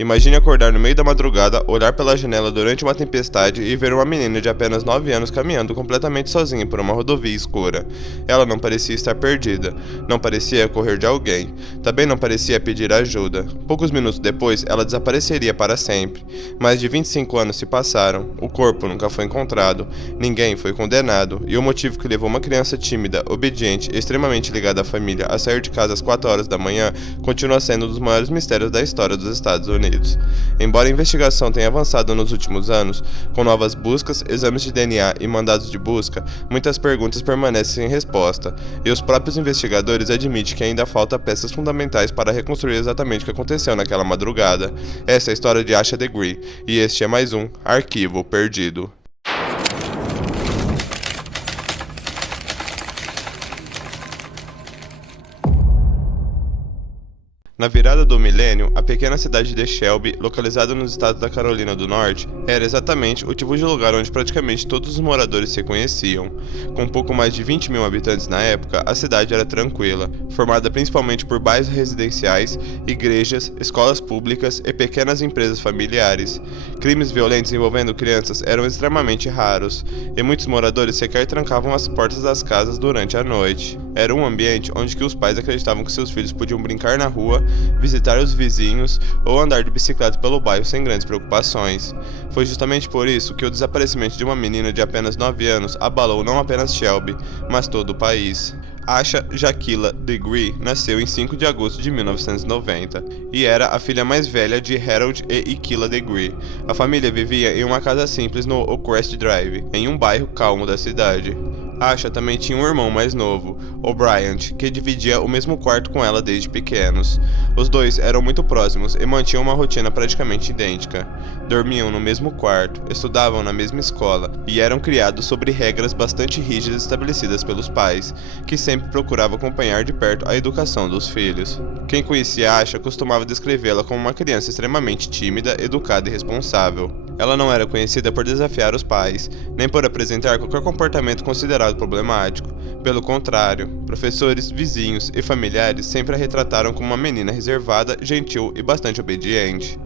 Imagine acordar no meio da madrugada, olhar pela janela durante uma tempestade e ver uma menina de apenas 9 anos caminhando completamente sozinha por uma rodovia escura. Ela não parecia estar perdida, não parecia correr de alguém, também não parecia pedir ajuda. Poucos minutos depois, ela desapareceria para sempre. Mais de 25 anos se passaram, o corpo nunca foi encontrado, ninguém foi condenado, e o motivo que levou uma criança tímida, obediente e extremamente ligada à família a sair de casa às 4 horas da manhã continua sendo um dos maiores mistérios da história dos Estados Unidos. Embora a investigação tenha avançado nos últimos anos, com novas buscas, exames de DNA e mandados de busca, muitas perguntas permanecem sem resposta, e os próprios investigadores admitem que ainda falta peças fundamentais para reconstruir exatamente o que aconteceu naquela madrugada. Essa é a história de Asha Degree, e este é mais um Arquivo Perdido. Na virada do milênio, a pequena cidade de Shelby, localizada nos estados da Carolina do Norte, era exatamente o tipo de lugar onde praticamente todos os moradores se conheciam. Com pouco mais de 20 mil habitantes na época, a cidade era tranquila, formada principalmente por bairros residenciais, igrejas, escolas públicas e pequenas empresas familiares. Crimes violentos envolvendo crianças eram extremamente raros, e muitos moradores sequer trancavam as portas das casas durante a noite. Era um ambiente onde que os pais acreditavam que seus filhos podiam brincar na rua, visitar os vizinhos ou andar de bicicleta pelo bairro sem grandes preocupações. Foi justamente por isso que o desaparecimento de uma menina de apenas 9 anos abalou não apenas Shelby, mas todo o país. Asha Jaquila Degree nasceu em 5 de agosto de 1990 e era a filha mais velha de Harold e Iquila Degree. A família vivia em uma casa simples no Oakcrest Drive, em um bairro calmo da cidade. Asha também tinha um irmão mais novo, O'Brien, que dividia o mesmo quarto com ela desde pequenos. Os dois eram muito próximos e mantinham uma rotina praticamente idêntica. Dormiam no mesmo quarto, estudavam na mesma escola e eram criados sobre regras bastante rígidas estabelecidas pelos pais, que sempre procuravam acompanhar de perto a educação dos filhos. Quem conhecia Asha costumava descrevê-la como uma criança extremamente tímida, educada e responsável. Ela não era conhecida por desafiar os pais, nem por apresentar qualquer comportamento considerado problemático. Pelo contrário, professores, vizinhos e familiares sempre a retrataram como uma menina reservada, gentil e bastante obediente.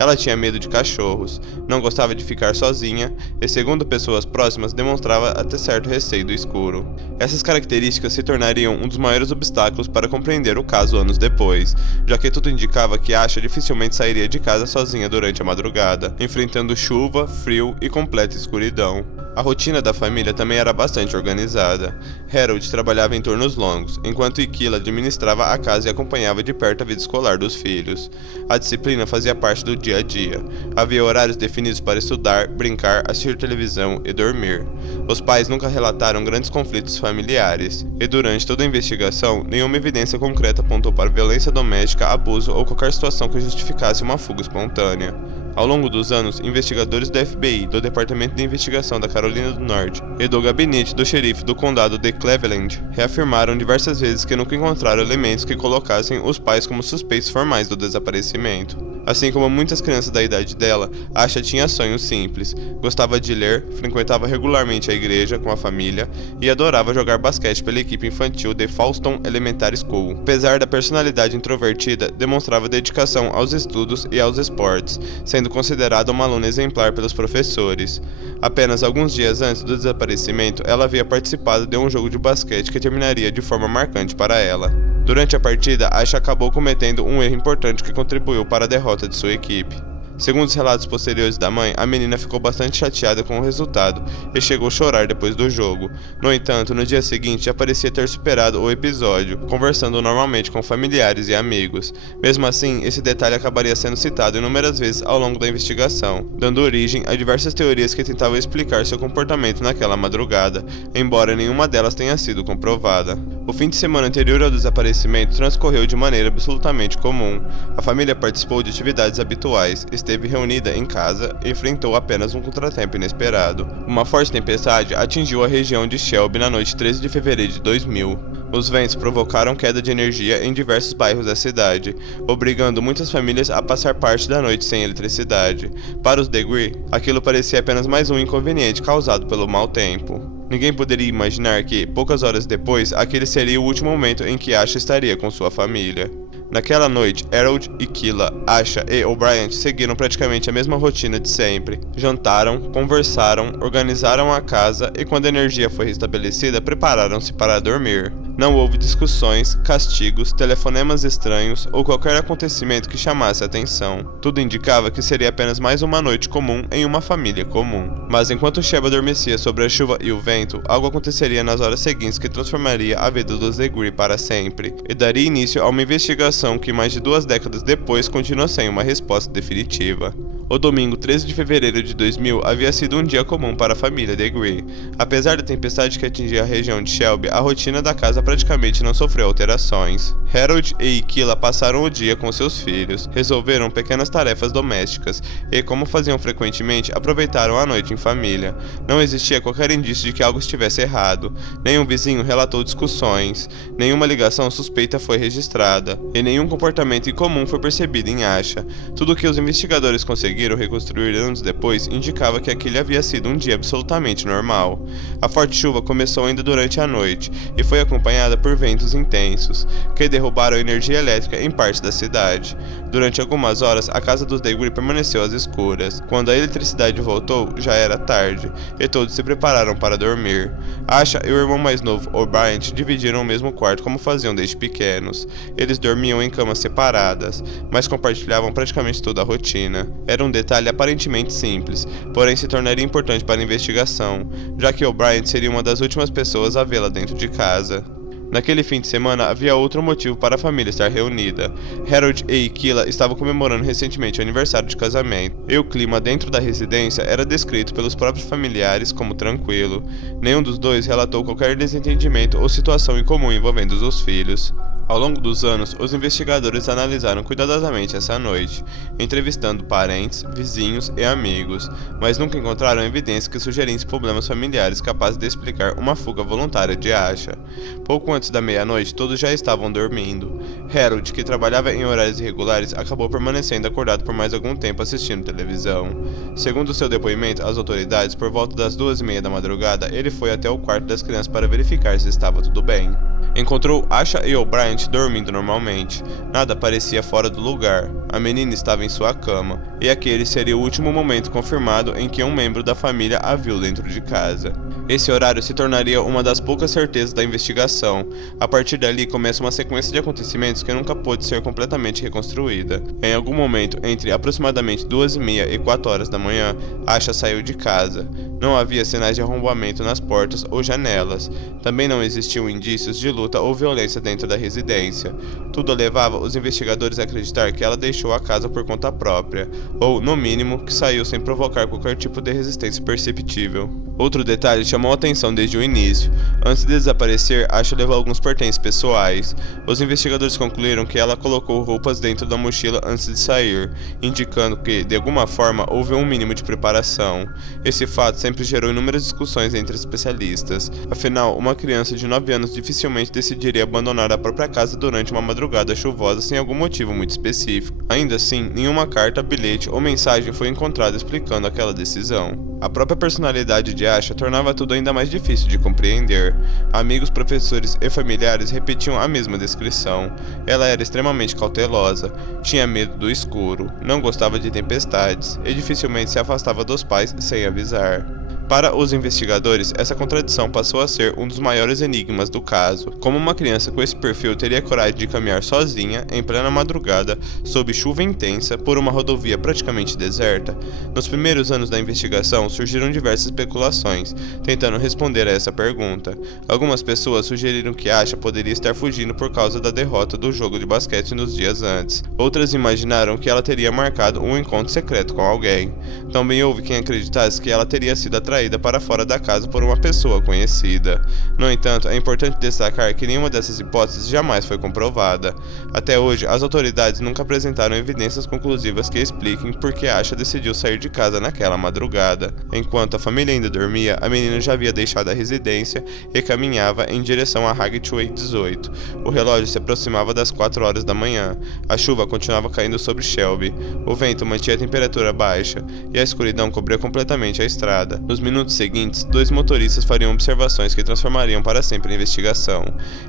Ela tinha medo de cachorros, não gostava de ficar sozinha e, segundo pessoas próximas, demonstrava até certo receio do escuro. Essas características se tornariam um dos maiores obstáculos para compreender o caso anos depois, já que tudo indicava que Asha dificilmente sairia de casa sozinha durante a madrugada, enfrentando chuva, frio e completa escuridão. A rotina da família também era bastante organizada. Harold trabalhava em turnos longos, enquanto Iquila administrava a casa e acompanhava de perto a vida escolar dos filhos. A disciplina fazia parte do dia a dia. Havia horários definidos para estudar, brincar, assistir televisão e dormir. Os pais nunca relataram grandes conflitos familiares, e durante toda a investigação, nenhuma evidência concreta apontou para violência doméstica, abuso ou qualquer situação que justificasse uma fuga espontânea. Ao longo dos anos, investigadores do FBI, do Departamento de Investigação da Carolina do Norte e do gabinete do xerife do condado de Cleveland reafirmaram diversas vezes que nunca encontraram elementos que colocassem os pais como suspeitos formais do desaparecimento. Assim como muitas crianças da idade dela, Asha tinha sonhos simples, gostava de ler, frequentava regularmente a igreja com a família e adorava jogar basquete pela equipe infantil de Fallston Elementary School. Apesar da personalidade introvertida, demonstrava dedicação aos estudos e aos esportes, sendo considerada uma aluna exemplar pelos professores. Apenas alguns dias antes do desaparecimento, ela havia participado de um jogo de basquete que terminaria de forma marcante para ela. Durante a partida, Asha acabou cometendo um erro importante que contribuiu para a derrota de sua equipe. Segundo os relatos posteriores da mãe, a menina ficou bastante chateada com o resultado e chegou a chorar depois do jogo. No entanto, no dia seguinte já parecia ter superado o episódio, conversando normalmente com familiares e amigos. Mesmo assim, esse detalhe acabaria sendo citado inúmeras vezes ao longo da investigação, dando origem a diversas teorias que tentavam explicar seu comportamento naquela madrugada, embora nenhuma delas tenha sido comprovada. O fim de semana anterior ao desaparecimento transcorreu de maneira absolutamente comum. A família participou de atividades habituais, esteve reunida em casa e enfrentou apenas um contratempo inesperado. Uma forte tempestade atingiu a região de Shelby na noite de 13 de fevereiro de 2000. Os ventos provocaram queda de energia em diversos bairros da cidade, obrigando muitas famílias a passar parte da noite sem eletricidade. Para os Degree, aquilo parecia apenas mais um inconveniente causado pelo mau tempo. Ninguém poderia imaginar que, poucas horas depois, aquele seria o último momento em que Asha estaria com sua família. Naquela noite, Harold e Killa, Asha e O'Brien seguiram praticamente a mesma rotina de sempre. Jantaram, conversaram, organizaram a casa e, quando a energia foi restabelecida, prepararam-se para dormir. Não houve discussões, castigos, telefonemas estranhos ou qualquer acontecimento que chamasse a atenção. Tudo indicava que seria apenas mais uma noite comum em uma família comum. Mas enquanto Sheba adormecia sobre a chuva e o vento, algo aconteceria nas horas seguintes que transformaria a vida dos Legree para sempre, e daria início a uma investigação que mais de 2 décadas depois continua sem uma resposta definitiva. O domingo 13 de fevereiro de 2000 havia sido um dia comum para a família Legree. Apesar da tempestade que atingia a região de Shelby, a rotina da casa praticamente não sofreu alterações. Harold e Killa passaram o dia com seus filhos, resolveram pequenas tarefas domésticas e, como faziam frequentemente, aproveitaram a noite em família. Não existia qualquer indício de que algo estivesse errado. Nenhum vizinho relatou discussões, nenhuma ligação suspeita foi registrada e nenhum comportamento incomum foi percebido em Asha. Tudo o que os investigadores conseguiram reconstruir anos depois indicava que aquele havia sido um dia absolutamente normal. A forte chuva começou ainda durante a noite e foi acompanhada por ventos intensos, que derrubaram a energia elétrica em parte da cidade. Durante algumas horas, a casa dos Legree permaneceu às escuras. Quando a eletricidade voltou, já era tarde, e todos se prepararam para dormir. Asha e o irmão mais novo, O'Brien, dividiram o mesmo quarto como faziam desde pequenos. Eles dormiam em camas separadas, mas compartilhavam praticamente toda a rotina. Era um detalhe aparentemente simples, porém se tornaria importante para a investigação, já que O'Brien seria uma das últimas pessoas a vê-la dentro de casa. Naquele fim de semana havia outro motivo para a família estar reunida. Harold e Killa estavam comemorando recentemente o aniversário de casamento, e o clima dentro da residência era descrito pelos próprios familiares como tranquilo. Nenhum dos dois relatou qualquer desentendimento ou situação incomum envolvendo os filhos. Ao longo dos anos, os investigadores analisaram cuidadosamente essa noite, entrevistando parentes, vizinhos e amigos, mas nunca encontraram evidência que sugerisse problemas familiares capazes de explicar uma fuga voluntária de Asha. Pouco antes da meia-noite, todos já estavam dormindo. Harold, que trabalhava em horários irregulares, acabou permanecendo acordado por mais algum tempo assistindo televisão. Segundo seu depoimento às autoridades, por volta das 2:30 da madrugada, ele foi até o quarto das crianças para verificar se estava tudo bem. Encontrou Asha e O'Brien dormindo normalmente. Nada parecia fora do lugar. A menina estava em sua cama, e aquele seria o último momento confirmado em que um membro da família a viu dentro de casa. Esse horário se tornaria uma das poucas certezas da investigação. A partir dali começa uma sequência de acontecimentos que nunca pôde ser completamente reconstruída. Em algum momento, entre aproximadamente 2:30 e 4 horas da manhã, Asha saiu de casa. Não havia sinais de arrombamento nas portas ou janelas. Também não existiam indícios de luta ou violência dentro da residência. Tudo levava os investigadores a acreditar que ela deixou a casa por conta própria, ou, no mínimo, que saiu sem provocar qualquer tipo de resistência perceptível. Outro detalhe chamou a atenção desde o início. Antes de desaparecer, Asha levou alguns pertences pessoais. Os investigadores concluíram que ela colocou roupas dentro da mochila antes de sair, indicando que, de alguma forma, houve um mínimo de preparação. Esse fato sempre gerou inúmeras discussões entre especialistas. Afinal, uma criança de 9 anos dificilmente decidiria abandonar a própria casa durante uma madrugada chuvosa sem algum motivo muito específico. Ainda assim, nenhuma carta, bilhete ou mensagem foi encontrada explicando aquela decisão. A própria personalidade de Asha tornava tudo ainda mais difícil de compreender. Amigos, professores e familiares repetiam a mesma descrição. Ela era extremamente cautelosa, tinha medo do escuro, não gostava de tempestades e dificilmente se afastava dos pais sem avisar. Para os investigadores, essa contradição passou a ser um dos maiores enigmas do caso. Como uma criança com esse perfil teria coragem de caminhar sozinha, em plena madrugada, sob chuva intensa, por uma rodovia praticamente deserta? Nos primeiros anos da investigação, surgiram diversas especulações, tentando responder a essa pergunta. Algumas pessoas sugeriram que Asha poderia estar fugindo por causa da derrota do jogo de basquete nos dias antes. Outras imaginaram que ela teria marcado um encontro secreto com alguém. Também houve quem acreditasse que ela teria sido atraída para fora da casa por uma pessoa conhecida. No entanto, é importante destacar que nenhuma dessas hipóteses jamais foi comprovada. Até hoje, as autoridades nunca apresentaram evidências conclusivas que expliquem por que Asha decidiu sair de casa naquela madrugada. Enquanto a família ainda dormia, a menina já havia deixado a residência e caminhava em direção a Hagetway 18. O relógio se aproximava das 4 horas da manhã. A chuva continuava caindo sobre Shelby. O vento mantinha a temperatura baixa e a escuridão cobria completamente a estrada. Nos minutos seguintes, 2 motoristas fariam observações que transformariam para sempre a investigação.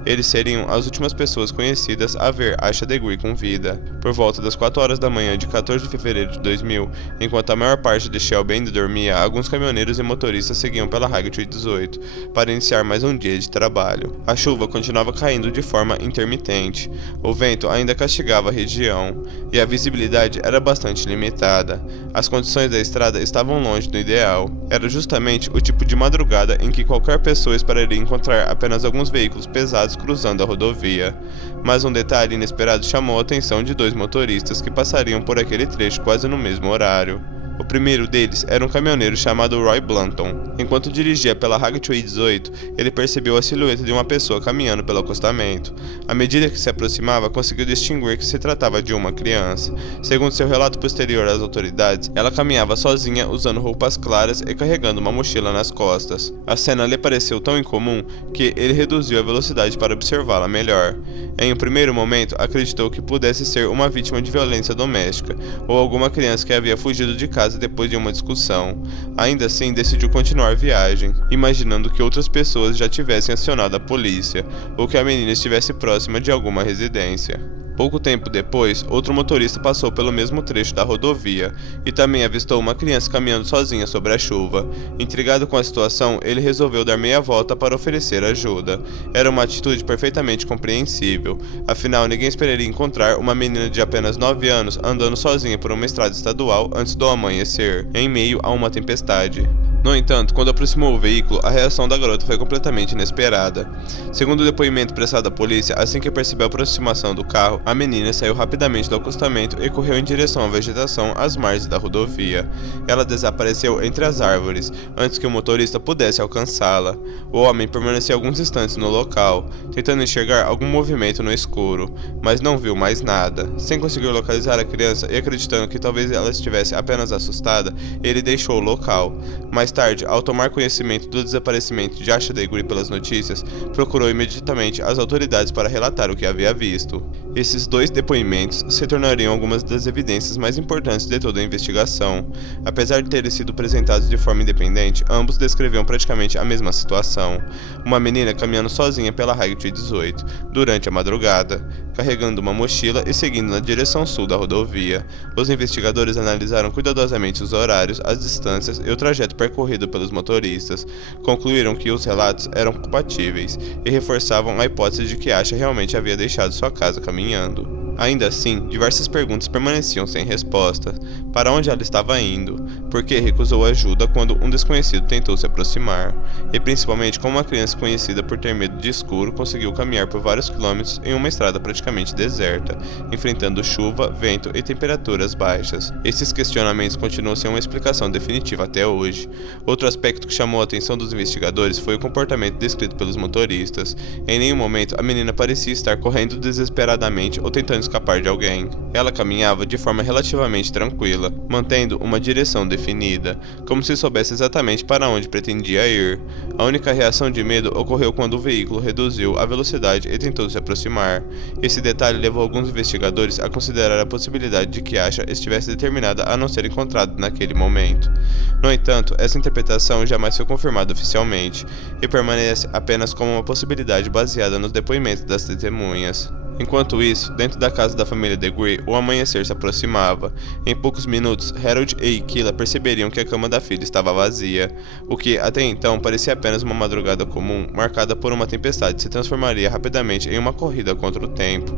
Eles seriam as últimas pessoas conhecidas a ver Asha Degree com vida. Por volta das 4 horas da manhã de 14 de fevereiro de 2000, enquanto a maior parte de Shelby ainda dormia, alguns caminhoneiros e motoristas seguiam pela Highway 18 para iniciar mais um dia de trabalho. A chuva continuava caindo de forma intermitente, o vento ainda castigava a região e a visibilidade era bastante limitada. As condições da estrada estavam longe do ideal. Era justamente o tipo de madrugada em que qualquer pessoa esperaria encontrar apenas alguns veículos pesados cruzando a rodovia. Mas um detalhe inesperado chamou a atenção de 2 motoristas que passariam por aquele trecho quase no mesmo horário. O primeiro deles era um caminhoneiro chamado Roy Blanton. Enquanto dirigia pela Highway 18, ele percebeu a silhueta de uma pessoa caminhando pelo acostamento. À medida que se aproximava, conseguiu distinguir que se tratava de uma criança. Segundo seu relato posterior às autoridades, ela caminhava sozinha usando roupas claras e carregando uma mochila nas costas. A cena lhe pareceu tão incomum que ele reduziu a velocidade para observá-la melhor. Em um primeiro momento, acreditou que pudesse ser uma vítima de violência doméstica ou alguma criança que havia fugido de casa depois de uma discussão. Ainda assim, decidiu continuar a viagem, imaginando que outras pessoas já tivessem acionado a polícia, ou que a menina estivesse próxima de alguma residência. Pouco tempo depois, outro motorista passou pelo mesmo trecho da rodovia e também avistou uma criança caminhando sozinha sobre a chuva. Intrigado com a situação, ele resolveu dar meia volta para oferecer ajuda. Era uma atitude perfeitamente compreensível, afinal ninguém esperaria encontrar uma menina de apenas 9 anos andando sozinha por uma estrada estadual antes do amanhecer, em meio a uma tempestade. No entanto, quando aproximou o veículo, a reação da garota foi completamente inesperada. Segundo o depoimento prestado à polícia, assim que percebeu a aproximação do carro, a menina saiu rapidamente do acostamento e correu em direção à vegetação às margens da rodovia. Ela desapareceu entre as árvores, antes que o motorista pudesse alcançá-la. O homem permaneceu alguns instantes no local, tentando enxergar algum movimento no escuro, mas não viu mais nada. Sem conseguir localizar a criança e acreditando que talvez ela estivesse apenas assustada, ele deixou o local. Mais tarde, ao tomar conhecimento do desaparecimento de Asha Degree pelas notícias, procurou imediatamente as autoridades para relatar o que havia visto. Esses 2 depoimentos se tornariam algumas das evidências mais importantes de toda a investigação. Apesar de terem sido apresentados de forma independente, ambos descreviam praticamente a mesma situação. Uma menina caminhando sozinha pela Highway 18, durante a madrugada, carregando uma mochila e seguindo na direção sul da rodovia. Os investigadores analisaram cuidadosamente os horários, as distâncias e o trajeto percorrido pelos motoristas. Concluíram que os relatos eram compatíveis e reforçavam a hipótese de que Asha realmente havia deixado sua casa caminhando. Ainda assim, diversas perguntas permaneciam sem resposta. Para onde ela estava indo? Por que recusou ajuda quando um desconhecido tentou se aproximar? E principalmente como uma criança conhecida por ter medo de escuro conseguiu caminhar por vários quilômetros em uma estrada praticamente deserta, enfrentando chuva, vento e temperaturas baixas. Esses questionamentos continuam sem uma explicação definitiva até hoje. Outro aspecto que chamou a atenção dos investigadores foi o comportamento descrito pelos motoristas. Em nenhum momento a menina parecia estar correndo desesperadamente ou tentando escapar de alguém. Ela caminhava de forma relativamente tranquila, mantendo uma direção definida, como se soubesse exatamente para onde pretendia ir. A única reação de medo ocorreu quando o veículo reduziu a velocidade e tentou se aproximar. Esse detalhe levou alguns investigadores a considerar a possibilidade de que Asha estivesse determinada a não ser encontrada naquele momento. No entanto, essa interpretação jamais foi confirmada oficialmente, e permanece apenas como uma possibilidade baseada nos depoimentos das testemunhas. Enquanto isso, dentro da casa da família Degree, o amanhecer se aproximava. Em poucos minutos, Harold e Kayla perceberiam que a cama da filha estava vazia, o que até então parecia apenas uma madrugada comum, marcada por uma tempestade que se transformaria rapidamente em uma corrida contra o tempo.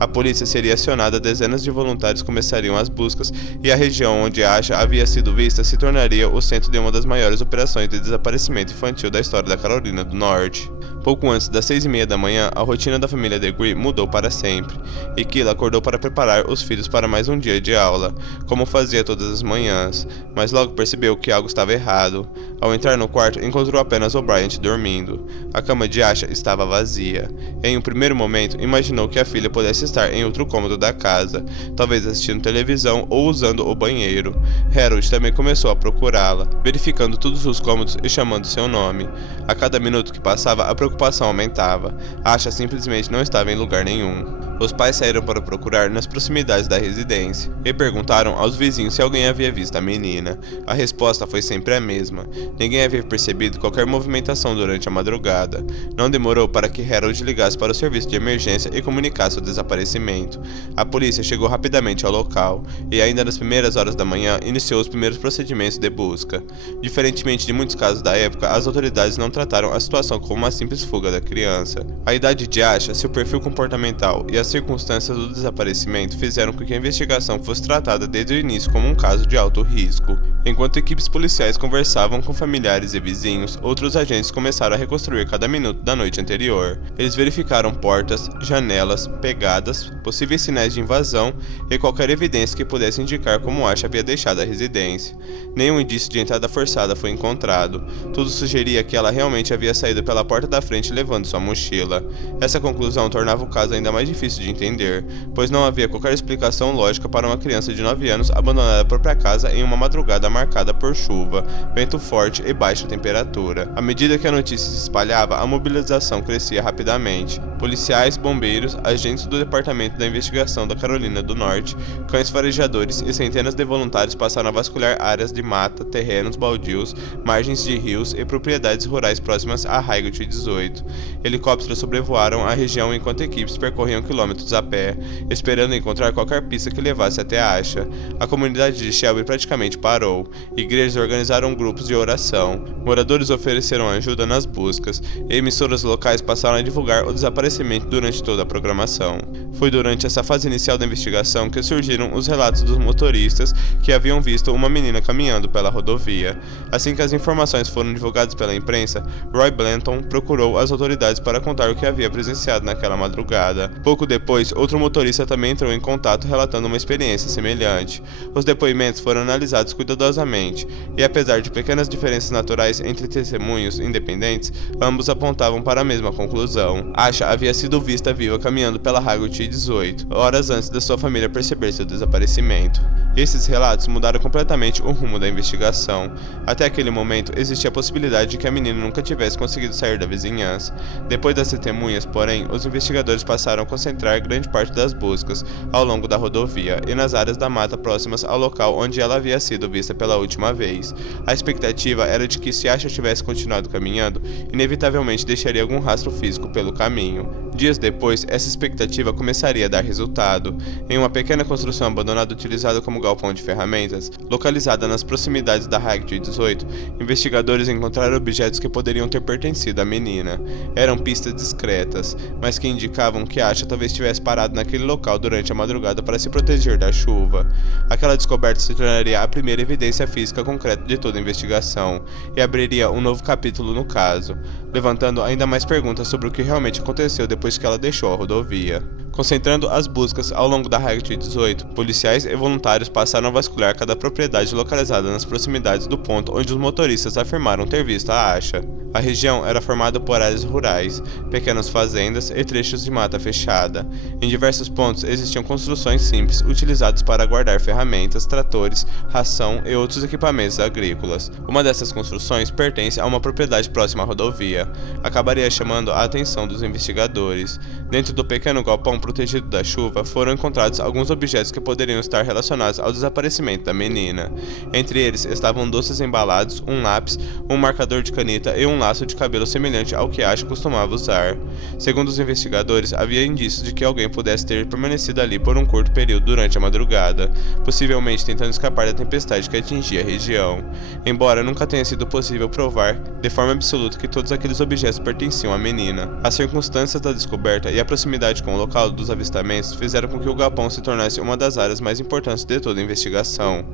A polícia seria acionada, dezenas de voluntários começariam as buscas e a região onde Asha havia sido vista se tornaria o centro de uma das maiores operações de desaparecimento infantil da história da Carolina do Norte. Pouco antes das 6:30 da manhã, a rotina da família Degree mudou para sempre, e Kayla acordou para preparar os filhos para mais um dia de aula, como fazia todas as manhãs, mas logo percebeu que algo estava errado. Ao entrar no quarto, encontrou apenas O'Brien dormindo. A cama de Asha estava vazia. Em um primeiro momento, imaginou que a filha pudesse estar em outro cômodo da casa, talvez assistindo televisão ou usando o banheiro. Harold também começou a procurá-la, verificando todos os cômodos e chamando seu nome. A cada minuto que passava, a preocupação aumentava. Asha simplesmente não estava em lugar nenhum. Os pais saíram para procurar nas proximidades da residência e perguntaram aos vizinhos se alguém havia visto a menina. A resposta foi sempre a mesma. Ninguém havia percebido qualquer movimentação durante a madrugada. Não demorou para que Harold ligasse para o serviço de emergência e comunicasse o desaparecimento. A polícia chegou rapidamente ao local e, ainda nas primeiras horas da manhã, iniciou os primeiros procedimentos de busca. Diferentemente de muitos casos da época, as autoridades não trataram a situação como uma simples fuga da criança. A idade de Asha, seu perfil comportamental e as circunstâncias do desaparecimento fizeram com que a investigação fosse tratada desde o início como um caso de alto risco. Enquanto equipes policiais conversavam com familiares e vizinhos, outros agentes começaram a reconstruir cada minuto da noite anterior. Eles verificaram portas, janelas, pegadas, possíveis sinais de invasão e qualquer evidência que pudesse indicar como Asha havia deixado a residência. Nenhum indício de entrada forçada foi encontrado. Tudo sugeria que ela realmente havia saído pela porta da frente levando sua mochila. Essa conclusão tornava o caso ainda mais difícil de entender, pois não havia qualquer explicação lógica para uma criança de 9 anos abandonar a própria casa em uma madrugada marcada por chuva, vento forte e baixa temperatura. À medida que a notícia se espalhava, a mobilização crescia rapidamente. Policiais, bombeiros, agentes do Departamento da Investigação da Carolina do Norte, cães farejadores e centenas de voluntários passaram a vasculhar áreas de mata, terrenos baldios, margens de rios e propriedades rurais próximas a Highway 18. Helicópteros sobrevoaram a região enquanto equipes percorriam quilômetros a pé, esperando encontrar qualquer pista que levasse até Asha. A comunidade de Shelby praticamente parou. Igrejas organizaram grupos de oração, moradores ofereceram ajuda nas buscas, e emissoras locais passaram a divulgar o desaparecimento durante toda a programação. Foi durante essa fase inicial da investigação que surgiram os relatos dos motoristas que haviam visto uma menina caminhando pela rodovia. Assim que as informações foram divulgadas pela imprensa, Roy Blanton procurou as autoridades para contar o que havia presenciado naquela madrugada. Pouco depois, outro motorista também entrou em contato relatando uma experiência semelhante. Os depoimentos foram analisados cuidadosamente, e apesar de pequenas diferenças naturais entre testemunhos independentes, ambos apontavam para a mesma conclusão. Asha havia sido vista viva caminhando pela Highway 18, horas antes da sua família perceber seu desaparecimento. Esses relatos mudaram completamente o rumo da investigação. Até aquele momento, existia a possibilidade de que a menina nunca tivesse conseguido sair da vizinhança. Depois das testemunhas, porém, os investigadores passaram a concentrar grande parte das buscas ao longo da rodovia e nas áreas da mata próximas ao local onde ela havia sido vista pela última vez. A expectativa era de que, se Asha tivesse continuado caminhando, inevitavelmente deixaria algum rastro físico pelo caminho. Dias depois, essa expectativa começaria a dar resultado. Em uma pequena construção abandonada utilizada como galpão de ferramentas, localizada nas proximidades da Highway 18, investigadores encontraram objetos que poderiam ter pertencido à menina. Eram pistas discretas, mas que indicavam que Asha talvez tivesse parado naquele local durante a madrugada para se proteger da chuva. Aquela descoberta se tornaria a primeira evidência física concreta de toda a investigação e abriria um novo capítulo no caso, levantando ainda mais perguntas sobre o que realmente aconteceu depois que ela deixou a rodovia. Concentrando as buscas ao longo da Highway 18, policiais e voluntários passaram a vasculhar cada propriedade localizada nas proximidades do ponto onde os motoristas afirmaram ter visto a Asha. A região era formada por áreas rurais, pequenas fazendas e trechos de mata fechada. Em diversos pontos existiam construções simples utilizadas para guardar ferramentas, tratores, ração e outros equipamentos agrícolas. Uma dessas construções pertence a uma propriedade próxima à rodovia. Acabaria chamando a atenção dos investigadores. Dentro do pequeno galpão protegido da chuva foram encontrados alguns objetos que poderiam estar relacionados ao desaparecimento da menina. Entre eles estavam doces embalados, um lápis, um marcador de caneta e um laço de cabelo semelhante ao que Asha costumava usar. Segundo os investigadores, havia indícios de que alguém pudesse ter permanecido ali por um curto período durante a madrugada, possivelmente tentando escapar da tempestade que atingia a região. Embora nunca tenha sido possível provar de forma absoluta que todos aqueles objetos pertenciam à menina, as circunstâncias da descoberta e a proximidade com o local dos avistamentos fizeram com que o galpão se tornasse uma das áreas mais importantes de toda a investigação.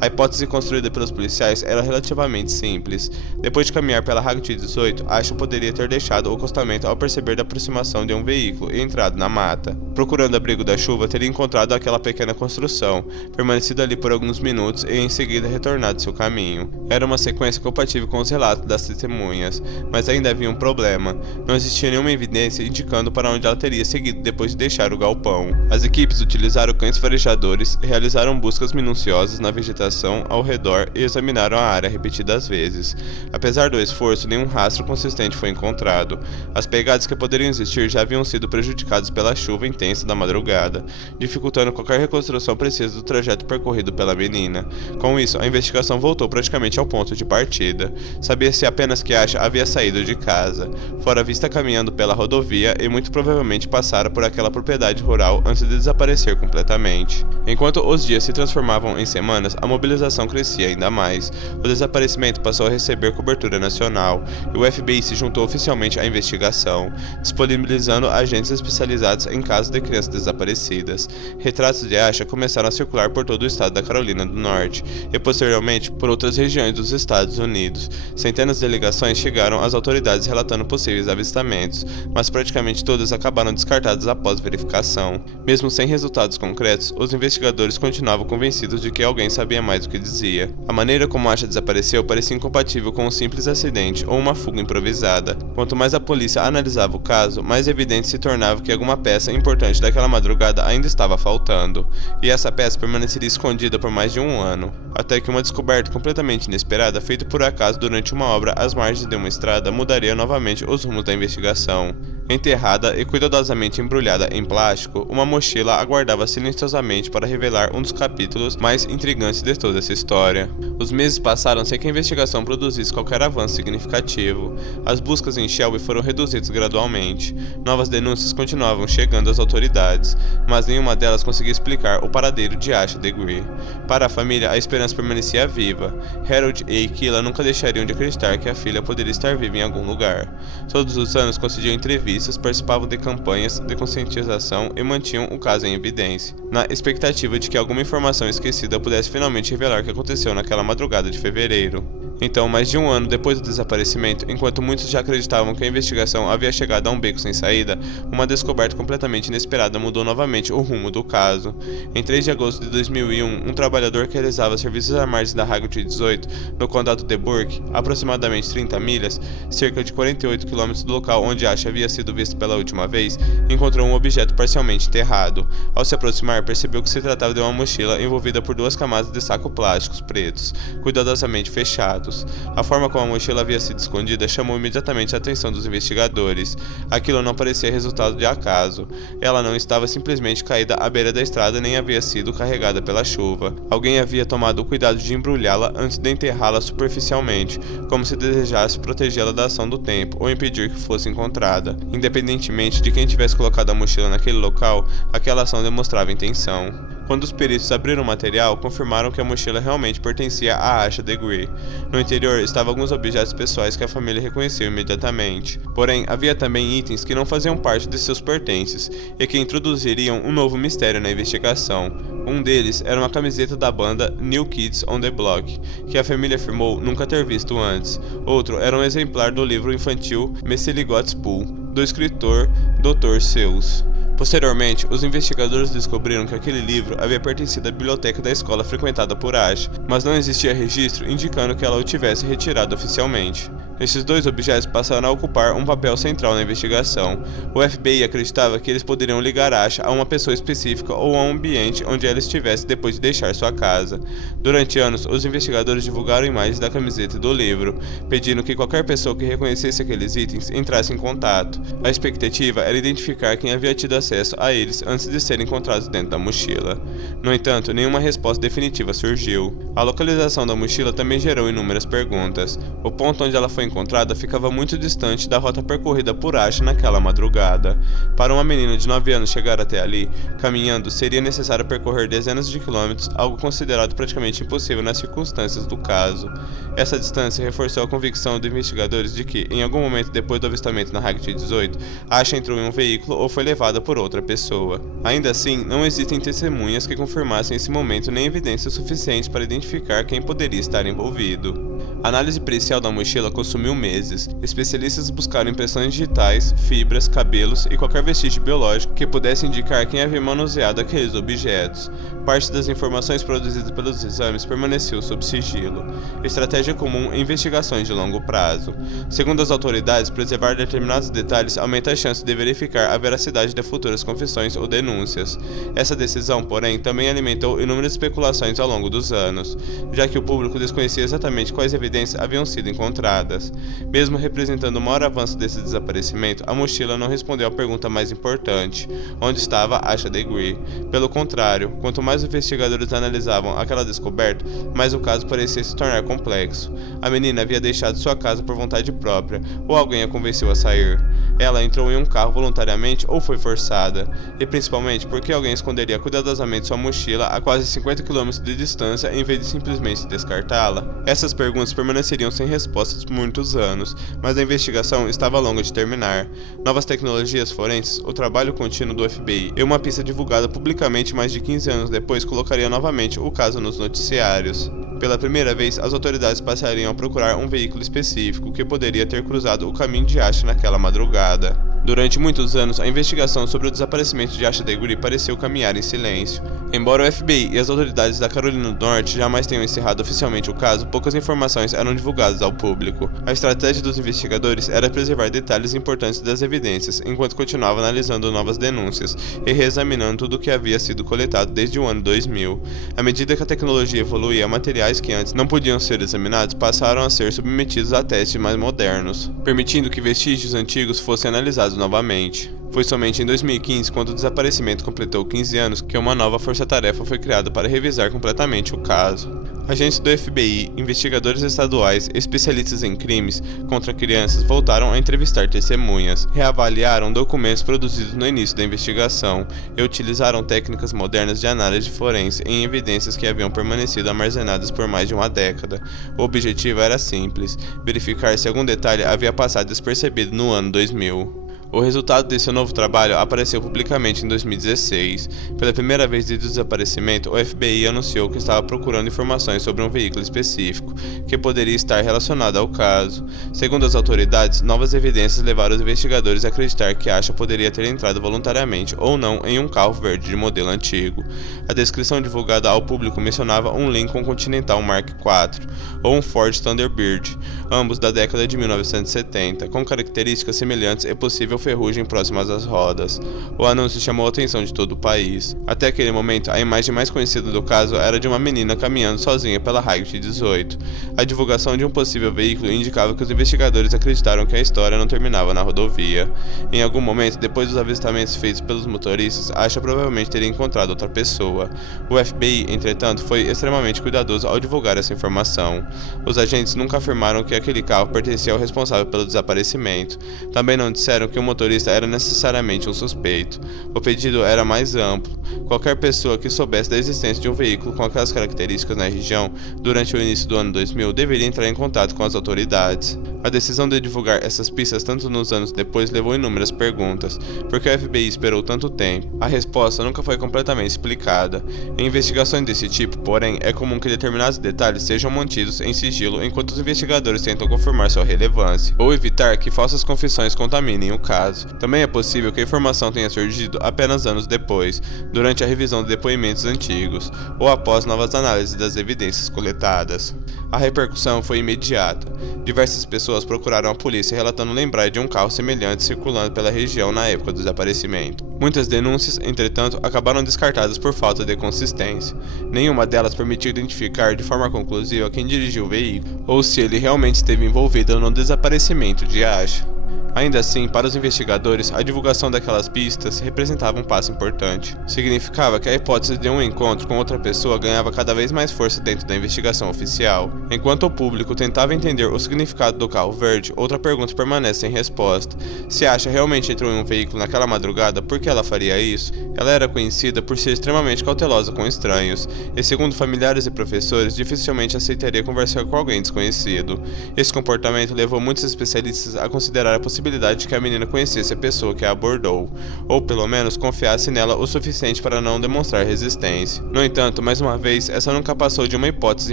A hipótese construída pelos policiais era relativamente simples. Depois de caminhar pela Highway 18, Asha poderia ter deixado o acostamento ao perceber da aproximação de um veículo e entrado na mata. Procurando abrigo da chuva, teria encontrado aquela pequena construção, permanecido ali por alguns minutos e em seguida retornado seu caminho. Era uma sequência compatível com os relatos das testemunhas, mas ainda havia um problema. Não existia nenhuma evidência indicando para onde onde ela teria seguido depois de deixar o galpão. As equipes utilizaram cães farejadores, realizaram buscas minuciosas na vegetação ao redor e examinaram a área repetidas vezes. Apesar do esforço, nenhum rastro consistente foi encontrado. As pegadas que poderiam existir já haviam sido prejudicadas pela chuva intensa da madrugada, dificultando qualquer reconstrução precisa do trajeto percorrido pela menina. Com isso, a investigação voltou praticamente ao ponto de partida. Sabia-se apenas que Asha havia saído de casa, fora vista caminhando pela rodovia e muito provavelmente passara por aquela propriedade rural antes de desaparecer completamente. Enquanto os dias se transformavam em semanas, a mobilização crescia ainda mais. O desaparecimento passou a receber cobertura nacional e o FBI se juntou oficialmente à investigação, disponibilizando agentes especializados em casos de crianças desaparecidas. Retratos de Asha começaram a circular por todo o estado da Carolina do Norte e posteriormente por outras regiões dos Estados Unidos. Centenas de ligações chegaram às autoridades relatando possíveis avistamentos, mas praticamente todas acabaram descartadas após verificação. Mesmo sem resultados concretos, os investigadores continuavam convencidos de que alguém sabia mais do que dizia. A maneira como Asha desapareceu parecia incompatível com um simples acidente ou uma fuga improvisada. Quanto mais a polícia analisava o caso, mais evidente se tornava que alguma peça importante daquela madrugada ainda estava faltando, e essa peça permaneceria escondida por mais de um ano, até que uma descoberta completamente inesperada, feita por acaso durante uma obra às margens de uma estrada, mudaria novamente os rumos da investigação. Enterrada e cuidadosamente embrulhada em plástico, uma mochila aguardava silenciosamente para revelar um dos capítulos mais intrigantes de toda essa história. Os meses passaram sem que a investigação produzisse qualquer avanço significativo. As buscas em Shelby foram reduzidas gradualmente. Novas denúncias continuavam chegando às autoridades, mas nenhuma delas conseguia explicar o paradeiro de Asha Degree. Para a família, a esperança permanecia viva. Harold e Kayla nunca deixariam de acreditar que a filha poderia estar viva em algum lugar. Todos os anos concediam entrevistas, participavam de campanhas de conscientização e mantinham o caso em evidência, na expectativa de que alguma informação esquecida pudesse finalmente revelar o que aconteceu naquela madrugada de fevereiro. Então, mais de um ano depois do desaparecimento, enquanto muitos já acreditavam que a investigação havia chegado a um beco sem saída, uma descoberta completamente inesperada mudou novamente o rumo do caso. Em 3 de agosto de 2001, um trabalhador que realizava serviços à margem da Highway 18, no condado de Burke, aproximadamente 30 milhas, cerca de 48 km do local onde Asha havia sido vista pela última vez, encontrou um objeto parcialmente enterrado. Ao se aproximar, percebeu que se tratava de uma mochila envolvida por 2 camadas de sacos plásticos pretos, cuidadosamente fechados. A forma como a mochila havia sido escondida chamou imediatamente a atenção dos investigadores. Aquilo não parecia resultado de acaso. Ela não estava simplesmente caída à beira da estrada nem havia sido carregada pela chuva. Alguém havia tomado o cuidado de embrulhá-la antes de enterrá-la superficialmente, como se desejasse protegê-la da ação do tempo ou impedir que fosse encontrada. Independentemente de quem tivesse colocado a mochila naquele local, aquela ação demonstrava intenção. Quando os peritos abriram o material, confirmaram que a mochila realmente pertencia a Asha Degree. No interior estavam alguns objetos pessoais que a família reconheceu imediatamente. Porém, havia também itens que não faziam parte de seus pertences e que introduziriam um novo mistério na investigação. Um deles era uma camiseta da banda New Kids on the Block, que a família afirmou nunca ter visto antes. Outro era um exemplar do livro infantil Messeligots Pool, do escritor Dr. Seuss. Posteriormente, os investigadores descobriram que aquele livro havia pertencido à biblioteca da escola frequentada por Asha, mas não existia registro indicando que ela o tivesse retirado oficialmente. Esses 2 objetos passaram a ocupar um papel central na investigação. O FBI acreditava que eles poderiam ligar Asha a uma pessoa específica ou a um ambiente onde ela estivesse depois de deixar sua casa. Durante anos, os investigadores divulgaram imagens da camiseta e do livro, pedindo que qualquer pessoa que reconhecesse aqueles itens entrasse em contato. A expectativa era identificar quem havia tido acesso a eles antes de serem encontrados dentro da mochila. No entanto, nenhuma resposta definitiva surgiu. A localização da mochila também gerou inúmeras perguntas. O ponto onde ela foi encontrada ficava muito distante da rota percorrida por Asha naquela madrugada. Para uma menina de 9 anos chegar até ali, caminhando, seria necessário percorrer dezenas de quilômetros, algo considerado praticamente impossível nas circunstâncias do caso. Essa distância reforçou a convicção dos investigadores de que, em algum momento depois do avistamento na Highway 18, Asha entrou em um veículo ou foi levada por outra pessoa. Ainda assim, não existem testemunhas que confirmassem esse momento nem evidências suficientes para identificar quem poderia estar envolvido. A análise pericial da mochila consumiu meses. Especialistas buscaram impressões digitais, fibras, cabelos e qualquer vestígio biológico que pudesse indicar quem havia manuseado aqueles objetos. Parte das informações produzidas pelos exames permaneceu sob sigilo. Estratégia comum em investigações de longo prazo. Segundo as autoridades, preservar determinados detalhes aumenta a chance de verificar a veracidade de futuras confissões ou denúncias. Essa decisão, porém, também alimentou inúmeras especulações ao longo dos anos, já que o público desconhecia exatamente quais evidências haviam sido encontradas. Mesmo representando o maior avanço desse desaparecimento, a mochila não respondeu à pergunta mais importante: onde estava Asha Degree? Pelo contrário, quanto mais os investigadores analisavam aquela descoberta, mais o caso parecia se tornar complexo. A menina havia deixado sua casa por vontade própria, ou alguém a convenceu a sair. Ela entrou em um carro voluntariamente ou foi forçada, e principalmente porque alguém esconderia cuidadosamente sua mochila a quase 50 km de distância em vez de simplesmente descartá-la. Essas perguntas permaneceriam sem respostas por muitos anos, mas a investigação estava longa de terminar. Novas tecnologias forenses, o trabalho contínuo do FBI e uma pista divulgada publicamente mais de 15 anos depois colocaria novamente o caso nos noticiários. Pela primeira vez, as autoridades passariam a procurar um veículo específico que poderia ter cruzado o caminho de Asha naquela madrugada. Durante muitos anos, a investigação sobre o desaparecimento de Asha Degree pareceu caminhar em silêncio. Embora o FBI e as autoridades da Carolina do Norte jamais tenham encerrado oficialmente o caso, poucas informações eram divulgadas ao público. A estratégia dos investigadores era preservar detalhes importantes das evidências, enquanto continuavam analisando novas denúncias e reexaminando tudo o que havia sido coletado desde o ano 2000. À medida que a tecnologia evoluía, materiais que antes não podiam ser examinados passaram a ser submetidos a testes mais modernos, permitindo que vestígios antigos fossem analisados novamente. Foi somente em 2015, quando o desaparecimento completou 15 anos, que uma nova força-tarefa foi criada para revisar completamente o caso. Agentes do FBI, investigadores estaduais e especialistas em crimes contra crianças voltaram a entrevistar testemunhas, reavaliaram documentos produzidos no início da investigação e utilizaram técnicas modernas de análise forense em evidências que haviam permanecido armazenadas por mais de uma década. O objetivo era simples: verificar se algum detalhe havia passado despercebido no ano 2000. O resultado desse novo trabalho apareceu publicamente em 2016. Pela primeira vez desde o desaparecimento, o FBI anunciou que estava procurando informações sobre um veículo específico, que poderia estar relacionado ao caso. Segundo as autoridades, novas evidências levaram os investigadores a acreditar que Asha poderia ter entrado voluntariamente ou não em um carro verde de modelo antigo. A descrição divulgada ao público mencionava um Lincoln Continental Mark IV ou um Ford Thunderbird, ambos da década de 1970, com características semelhantes e possível ferrugem próximas às rodas. O anúncio chamou a atenção de todo o país. Até aquele momento, a imagem mais conhecida do caso era de uma menina caminhando sozinha pela Highway 18. A divulgação de um possível veículo indicava que os investigadores acreditaram que a história não terminava na rodovia. Em algum momento, depois dos avistamentos feitos pelos motoristas, Asha provavelmente teria encontrado outra pessoa. O FBI, entretanto, foi extremamente cuidadoso ao divulgar essa informação. Os agentes nunca afirmaram que aquele carro pertencia ao responsável pelo desaparecimento. Também não disseram que o motorista era necessariamente um suspeito. O pedido era mais amplo. Qualquer pessoa que soubesse da existência de um veículo com aquelas características na região durante o início do ano 2000 deveria entrar em contato com as autoridades. A decisão de divulgar essas pistas tanto nos anos depois levou inúmeras perguntas. Por que o FBI esperou tanto tempo? A resposta nunca foi completamente explicada. Em investigações desse tipo, porém, é comum que determinados detalhes sejam mantidos em sigilo enquanto os investigadores tentam confirmar sua relevância, ou evitar que falsas confissões contaminem o caso. Também é possível que a informação tenha surgido apenas anos depois, durante a revisão de depoimentos antigos, ou após novas análises das evidências coletadas. A repercussão foi imediata. Diversas pessoas procuraram a polícia relatando lembrar de um carro semelhante circulando pela região na época do desaparecimento. Muitas denúncias, entretanto, acabaram descartadas por falta de consistência. Nenhuma delas permitiu identificar de forma conclusiva quem dirigiu o veículo, ou se ele realmente esteve envolvido no desaparecimento de Asha. Ainda assim, para os investigadores, a divulgação daquelas pistas representava um passo importante. Significava que a hipótese de um encontro com outra pessoa ganhava cada vez mais força dentro da investigação oficial. Enquanto o público tentava entender o significado do carro verde, outra pergunta permanece sem resposta. Se Asha realmente entrou em um veículo naquela madrugada, por que ela faria isso? Ela era conhecida por ser extremamente cautelosa com estranhos, e segundo familiares e professores, dificilmente aceitaria conversar com alguém desconhecido. Esse comportamento levou muitos especialistas a considerar a possibilidade possibilidade de que a menina conhecesse a pessoa que a abordou, ou pelo menos confiasse nela o suficiente para não demonstrar resistência. No entanto, mais uma vez, essa nunca passou de uma hipótese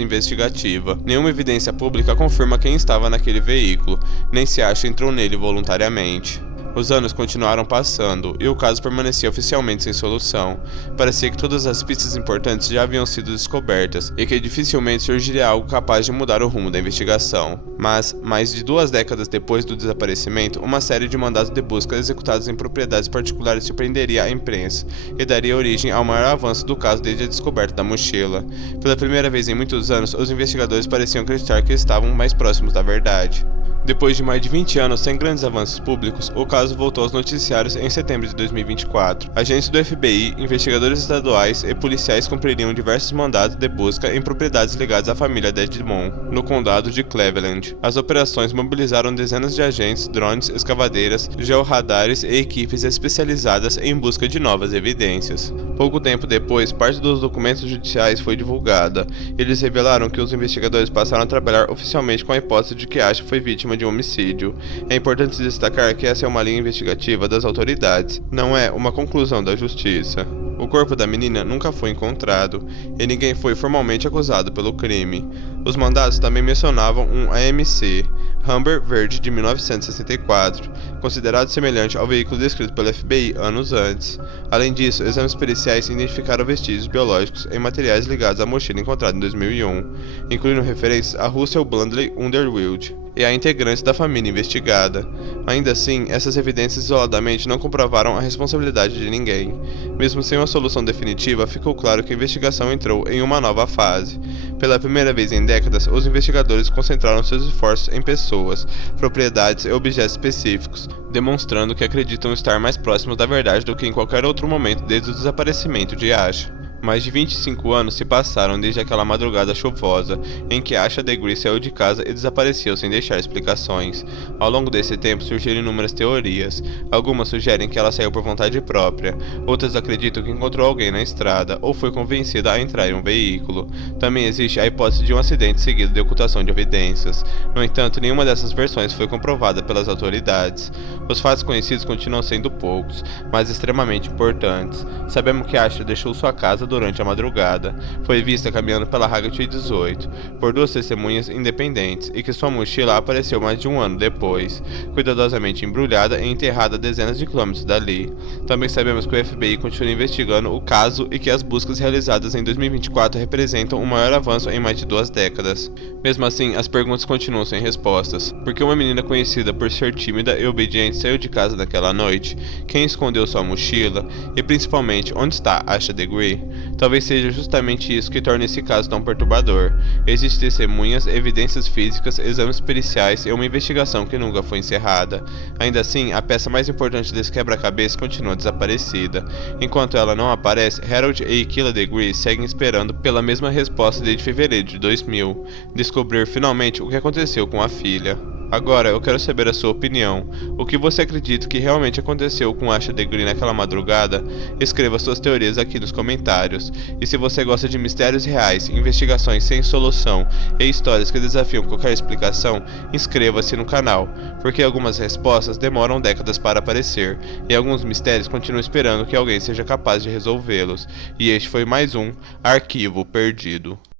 investigativa. Nenhuma evidência pública confirma quem estava naquele veículo, nem se acha entrou nele voluntariamente. Os anos continuaram passando e o caso permanecia oficialmente sem solução. Parecia que todas as pistas importantes já haviam sido descobertas e que dificilmente surgiria algo capaz de mudar o rumo da investigação. Mas, mais de 2 décadas depois do desaparecimento, uma série de mandados de busca executados em propriedades particulares surpreenderia a imprensa e daria origem ao maior avanço do caso desde a descoberta da mochila. Pela primeira vez em muitos anos, os investigadores pareciam acreditar que estavam mais próximos da verdade. Depois de mais de 20 anos sem grandes avanços públicos, o caso voltou aos noticiários em setembro de 2024. Agentes do FBI, investigadores estaduais e policiais cumpririam diversos mandados de busca em propriedades ligadas à família Dedmon, no condado de Cleveland. As operações mobilizaram dezenas de agentes, drones, escavadeiras, georradares e equipes especializadas em busca de novas evidências. Pouco tempo depois, parte dos documentos judiciais foi divulgada. Eles revelaram que os investigadores passaram a trabalhar oficialmente com a hipótese de que Asha foi vítima de um homicídio. É importante destacar que essa é uma linha investigativa das autoridades, não é uma conclusão da justiça. O corpo da menina nunca foi encontrado e ninguém foi formalmente acusado pelo crime. Os mandados também mencionavam um AMC Humber verde de 1964, considerado semelhante ao veículo descrito pelo FBI anos antes. Além disso, exames periciais identificaram vestígios biológicos em materiais ligados à mochila encontrada em 2001, incluindo referências a Russell Blandley Underwood e a integrantes da família investigada. Ainda assim, essas evidências isoladamente não comprovaram a responsabilidade de ninguém. Mesmo sem uma solução definitiva, ficou claro que a investigação entrou em uma nova fase. Pela primeira vez em décadas, os investigadores concentraram seus esforços em pessoas, propriedades e objetos específicos, demonstrando que acreditam estar mais próximos da verdade do que em qualquer outro momento desde o desaparecimento de Asha. Mais de 25 anos se passaram desde aquela madrugada chuvosa em que Asha Degree saiu de casa e desapareceu sem deixar explicações. Ao longo desse tempo surgiram inúmeras teorias. Algumas sugerem que ela saiu por vontade própria, outras acreditam que encontrou alguém na estrada ou foi convencida a entrar em um veículo. Também existe a hipótese de um acidente seguido de ocultação de evidências. No entanto, nenhuma dessas versões foi comprovada pelas autoridades. Os fatos conhecidos continuam sendo poucos, mas extremamente importantes. Sabemos que Asha deixou sua casa durante a madrugada, foi vista caminhando pela Highway 18 por 2 testemunhas independentes e que sua mochila apareceu mais de um ano depois, cuidadosamente embrulhada e enterrada a dezenas de quilômetros dali. Também sabemos que o FBI continua investigando o caso e que as buscas realizadas em 2024 representam o maior avanço em mais de 2 décadas. Mesmo assim, as perguntas continuam sem respostas. Por que uma menina conhecida por ser tímida e obediente saiu de casa naquela noite? Quem escondeu sua mochila? E principalmente, onde está Asha Degree? Talvez seja justamente isso que torna esse caso tão perturbador. Existem testemunhas, evidências físicas, exames periciais e uma investigação que nunca foi encerrada. Ainda assim, a peça mais importante desse quebra-cabeça continua desaparecida. Enquanto ela não aparece, Harold e Kayla Degree seguem esperando pela mesma resposta desde fevereiro de 2000, descobrir finalmente o que aconteceu com a filha. Agora, eu quero saber a sua opinião. O que você acredita que realmente aconteceu com Asha Degree naquela madrugada? Escreva suas teorias aqui nos comentários. E se você gosta de mistérios reais, investigações sem solução e histórias que desafiam qualquer explicação, inscreva-se no canal, porque algumas respostas demoram décadas para aparecer, e alguns mistérios continuam esperando que alguém seja capaz de resolvê-los. E este foi mais um Arquivo Perdido.